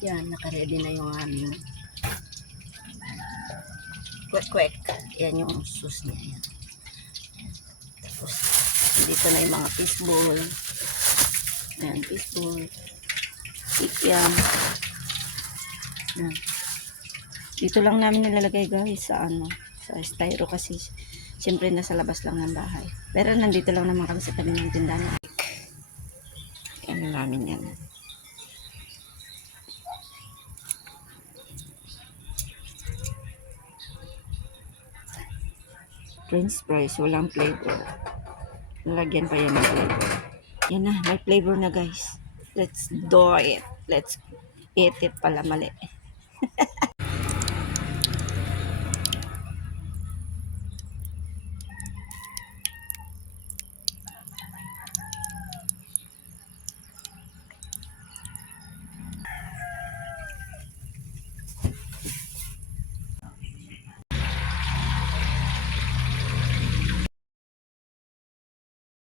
Yan, naka-ready na yung aming kwek-kwek. Yan yung sauce niya. Yan. Tapos, dito na yung mga fishball. Ayan, fishball. Ikyam. Yan. Dito lang namin nilalagay guys sa sa styro kasi siyempre nasa labas lang ng bahay. Pero nandito lang naman kami sa tabi ng tindahan. Ano namin yan. French fries, walang flavor. Nalagyan pa yan ng flavor. Yan na, may flavor na guys. Let's do it. Let's eat it pala mali.